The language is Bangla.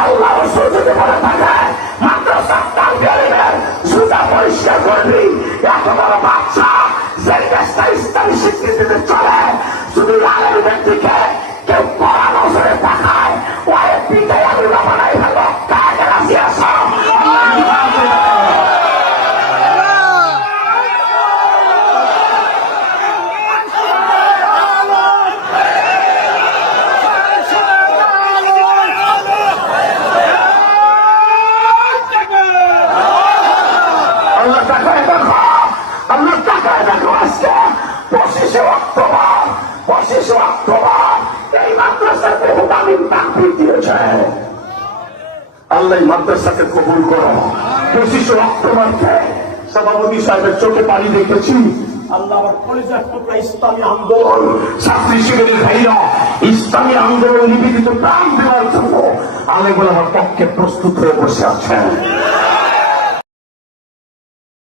আল্লাহ রাসূল যদি বলে থাকে মাদ্রাসা তালিবের সুতা পরিষ্কার করবি, এত বড় বাচ্চা যে দেশটা ইসলামী স্বীকৃতিতে চলে, শুধু আলেম ব্যক্তিকে কেউ কড়া নজরে দেখায়, ওই পিতাই আমি বানাই ফেলবো। কাকে রাজি আছো? আল্লাহ মাদ্রাসাকে কবুল করো। 25 অক্টোবরকে সভাপতি সাহেবের চোখে পানি দেখেছি। আল্লাহ আমার কলিজার টুকরা ইসলামী আন্দোলন ছাত্রী শিবিরের ভাইরা ইসলামী আন্দোলন নিবেদিত প্রাণ দেওয়ার জন্য আলেমুল আমার পক্ষে প্রস্তুত হয়ে বসে আছেন।